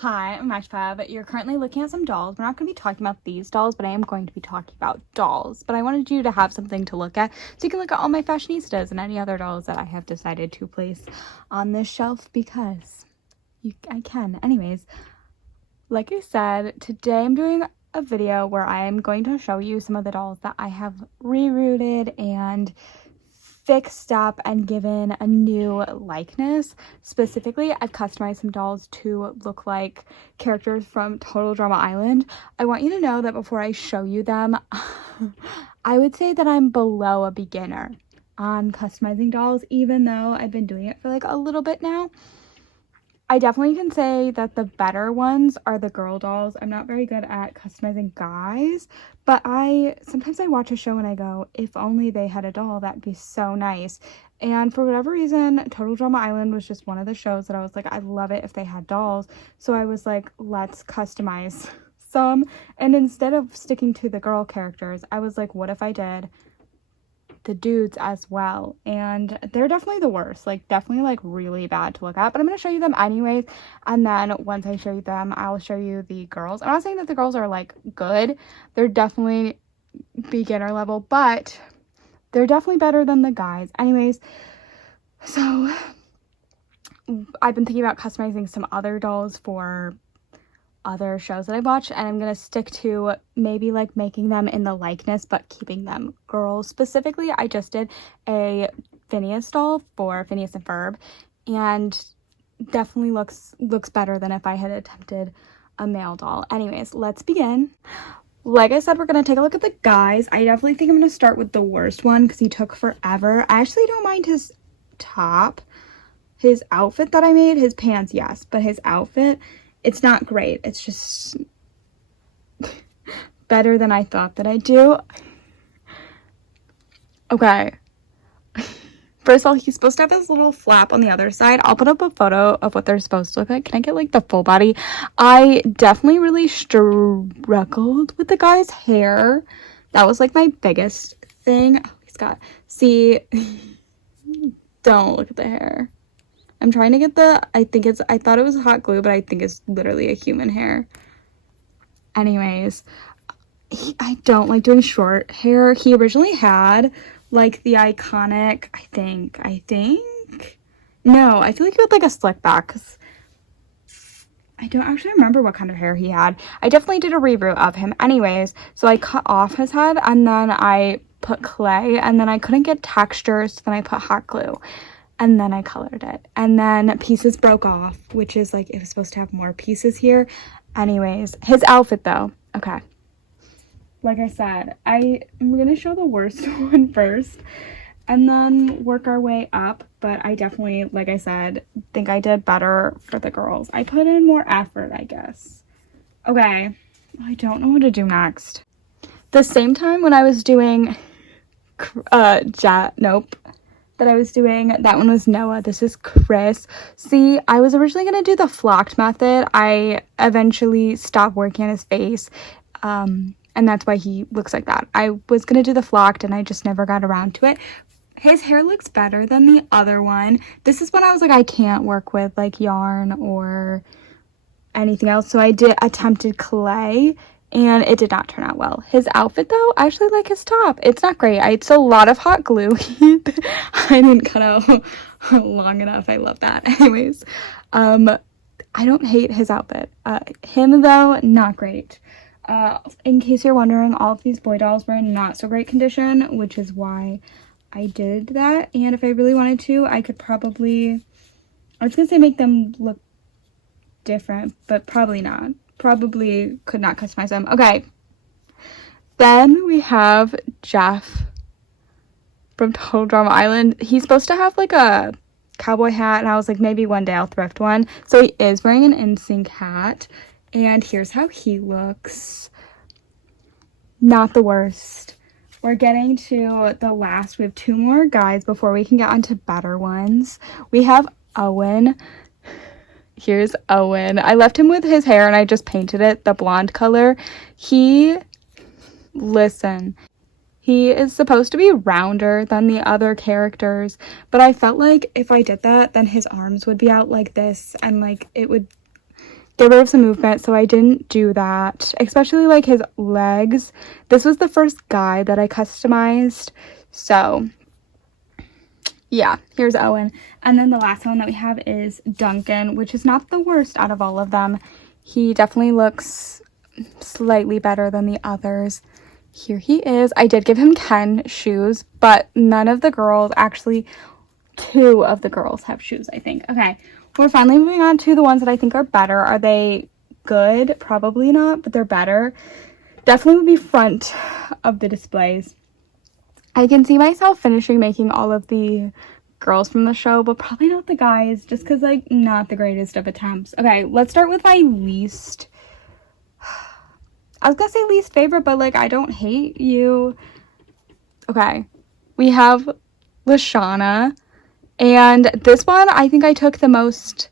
Hi, I'm MatchFab. You're currently looking at some dolls. We're not going to be talking about these dolls, but I am going to be talking about dolls. But I wanted you to have something to look at so you can look at all my fashionistas and any other dolls that I have decided to place on this shelf because I can. Anyways, like I said, today I'm doing a video where I'm going to show you some of the dolls that I have rerouted and fixed up and given a new likeness. Specifically, I've customized some dolls to look like characters from Total Drama Island. I want you to know that before I show you them, I would say that I'm below a beginner on customizing dolls, even though I've been doing it for like a little bit now. I definitely can say that the better ones are the girl dolls. I'm not very good at customizing guys, but sometimes I watch a show and I go, if only they had a doll, that'd be so nice. And for whatever reason, Total Drama Island was just one of the shows that I was like, I'd love it if they had dolls. So I was like, let's customize some. And instead of sticking to the girl characters, I was like, what if I did the dudes as well? And they're definitely the worst, like definitely like really bad to look at, but I'm going to show you them anyways. And then once I show you them, I'll show you the girls. I'm not saying that the girls are like good, they're definitely beginner level, but they're definitely better than the guys. Anyways, so I've been thinking about customizing some other dolls for other shows that I watch, and I'm gonna stick to maybe like making them in the likeness but keeping them girls. Specifically, I just did a Phineas doll for Phineas and Ferb, and definitely looks better than if I had attempted a male doll. Anyways, let's begin. Like I said, we're gonna take a look at the guys. I definitely think I'm gonna start with the worst one because he took forever. I actually don't mind his top. His outfit that I made, his pants, yes, but his outfit, it's not great. It's just better than I thought that I'd do. Okay. First of all, he's supposed to have his little flap on the other side. I'll put up a photo of what they're supposed to look like. Can I get like the full body? I definitely really struggled with the guy's hair. That was like my biggest thing. Oh, he's got, see, don't look at the hair. I'm trying to get I thought it was hot glue, but I think it's literally a human hair. Anyways, I don't like doing short hair. He originally had like the iconic, I think. No, I feel like he had like a slick back because I don't actually remember what kind of hair he had. I definitely did a reroute of him. Anyways, so I cut off his head and then I put clay and then I couldn't get texture, so then I put hot glue. And then I colored it. And then pieces broke off, which is like, it was supposed to have more pieces here. Anyways, his outfit though. Okay. Like I said, I'm going to show the worst one first and then work our way up. But I definitely, like I said, think I did better for the girls. I put in more effort, I guess. Okay. I don't know what to do next. The same time when I was doing, that I was doing, that one was Noah. This is Chris. See, I was originally going to do the flocked method. I eventually stopped working on his face, and that's why he looks like that. I was going to do the flocked, and I just never got around to it. His hair looks better than the other one. This is when I was like, I can't work with like yarn or anything else, so I attempted clay, and it did not turn out well. His outfit though, I actually like his top. It's not great. It's a lot of hot glue. I didn't cut out long enough. I love that. Anyways, I don't hate his outfit. Him though, not great. In case you're wondering, all of these boy dolls were in not so great condition, which is why I did that. And if I really wanted to, I could probably, I was gonna say make them look different, but probably not. Probably could not customize them. Okay. Then we have Jeff from Total Drama Island. He's supposed to have like a cowboy hat, and I was like, maybe one day I'll thrift one. So he is wearing an NSYNC hat, and here's how he looks. Not the worst. We're getting to the last. We have two more guys before we can get on to better ones. We have Owen. Here's Owen. I left him with his hair and I just painted it the blonde color. Listen, he is supposed to be rounder than the other characters, but I felt like if I did that, then his arms would be out like this, and like it would get rid of some movement, so I didn't do that, especially like his legs. This was the first guy that I customized, so yeah, here's Owen. And then the last one that we have is Duncan, which is not the worst out of all of them. He definitely looks slightly better than the others. Here he is. I did give him Ken shoes, but none of the girls, actually 2 of the girls have shoes, I think. Okay, we're finally moving on to the ones that I think are better. Are they good? Probably not, but they're better. Definitely would be front of the displays. I can see myself finishing making all of the girls from the show, but probably not the guys, just because, like, not the greatest of attempts. Okay, let's start with my least... I was gonna say least favorite, but, like, I don't hate you. Okay, we have Lashana, and this one, I think I took the most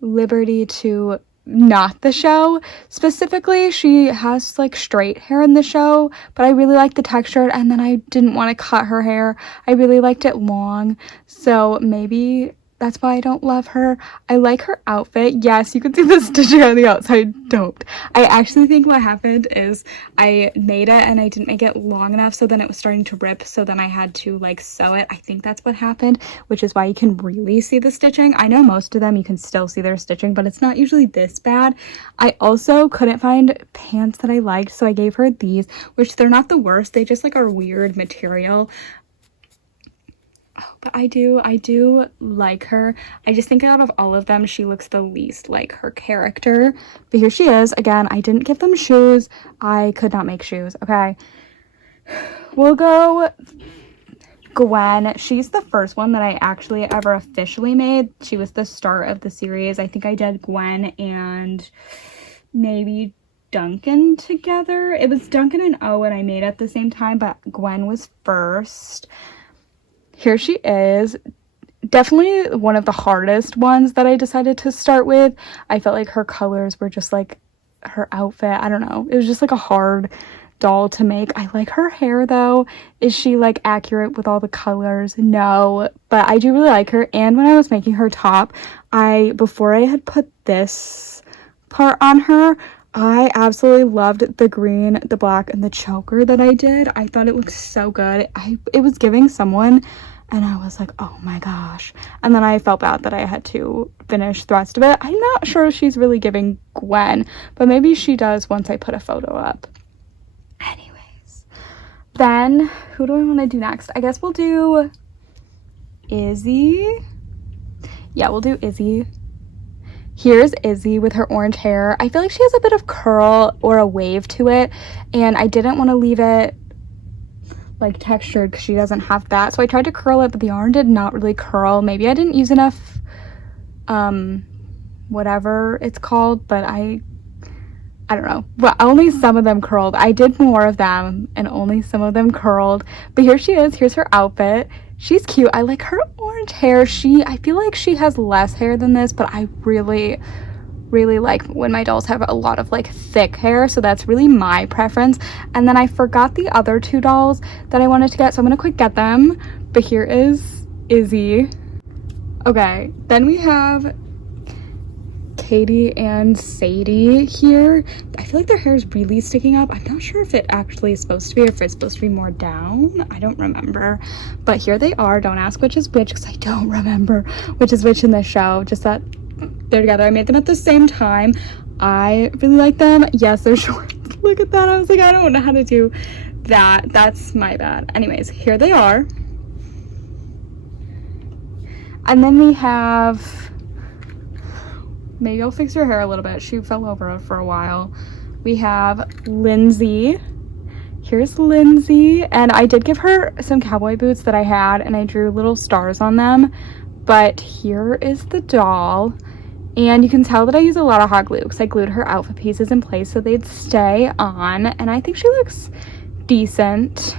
liberty to not the show. Specifically, she has like straight hair in the show, but I really like the texture, and then I didn't want to cut her hair. I really liked it long, so maybe that's why I don't love her. I like her outfit. Yes, you can see the stitching on the outside. Don't. I actually think what happened is I made it and I didn't make it long enough, so then it was starting to rip, so then I had to like sew it. I think that's what happened, which is why you can really see the stitching. I know most of them you can still see their stitching, but it's not usually this bad. I also couldn't find pants that I liked, so I gave her these, which they're not the worst. They just like are weird material. But I do like her. I just think out of all of them, she looks the least like her character. But here she is. Again, I didn't give them shoes. I could not make shoes. Okay. We'll go Gwen. She's the first one that I actually ever officially made. She was the start of the series. I think I did Gwen and maybe Duncan together. It was Duncan and Owen I made at the same time, but Gwen was first. Here she is. Definitely one of the hardest ones that I decided to start with. I felt like her colors were just like her outfit. I don't know. It was just like a hard doll to make. I like her hair though. Is she like accurate with all the colors? No, but I do really like her. And when I was making her top, before I had put this part on her, I absolutely loved the green, the black, and the choker that I did. I thought it looked so good. It was giving someone, and I was like, oh my gosh. And then I felt bad that I had to finish the rest of it. I'm not sure she's really giving Gwen, but maybe she does once I put a photo up. Anyways, then who do I want to do next? I guess we'll do Izzy. Yeah, we'll do Izzy. Here's Izzy with her orange hair. I feel like she has a bit of curl or a wave to it, and I didn't want to leave it like textured because she doesn't have that. So I tried to curl it, but the yarn did not really curl. Maybe I didn't use enough whatever it's called, but I don't know. Well, only some of them curled. I did more of them and only some of them curled. But here she is. Here's her outfit. She's cute. I like her orange hair. I feel like she has less hair than this, but I really like when my dolls have a lot of like thick hair, so that's really my preference. And then I forgot the other 2 dolls that I wanted to get, so I'm gonna quick get them. But here is Izzy. Okay, then we have Katie and Sadie here. I feel like their hair is really sticking up. I'm not sure if it actually is supposed to be, or if it's supposed to be more down. I don't remember. But here they are. Don't ask which is which, because I don't remember which is which in the show. Just that they're together. I made them at the same time. I really like them. Yes, they're short. Look at that. I was like, I don't know how to do that. That's my bad. Anyways, here they are. And then we have... Maybe I'll fix her hair a little bit. She fell over for a while. We have Lindsay. Here's Lindsay. And I did give her some cowboy boots that I had, and I drew little stars on them. But here is the doll. And you can tell that I use a lot of hot glue because I glued her outfit pieces in place so they'd stay on. And I think she looks decent.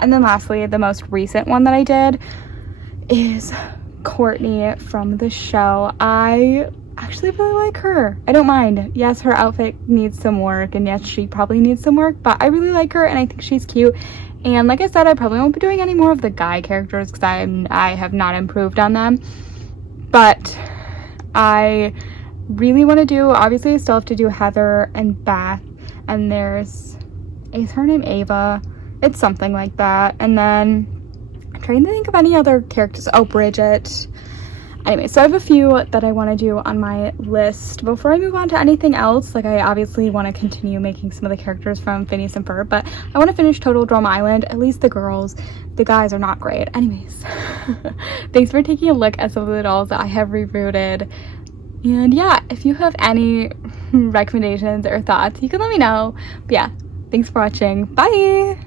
And then lastly, the most recent one that I did is Courtney from the show. I actually really like her. I don't mind. Yes, her outfit needs some work, and yes, she probably needs some work, but I really like her and I think she's cute. And like I said, I probably won't be doing any more of the guy characters because I have not improved on them, but I really want to do, obviously I still have to do Heather and Beth, and is her name Ava? It's something like that. And then I'm trying to think of any other characters. Oh, Bridget. Anyway, so I have a few that I want to do on my list. Before I move on to anything else, like I obviously want to continue making some of the characters from Phineas and Ferb, but I want to finish Total Drama Island, at least the girls. The guys are not great. Anyways, thanks for taking a look at some of the dolls that I have rebooted. And yeah, if you have any recommendations or thoughts, you can let me know. But yeah, thanks for watching. Bye!